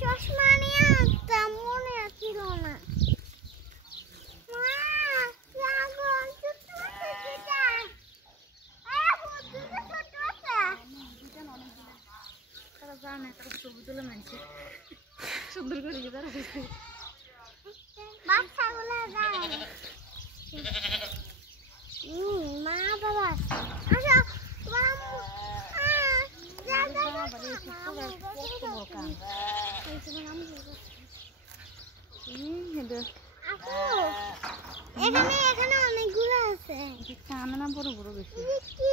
চশমা নিয়ে আসতাম, মনে ছিল না। ছবি তুলে মানছে সুন্দর করে মা বাবা এখানে অনেকগুলো আছে। কানে না বড় বড় বেশি। কি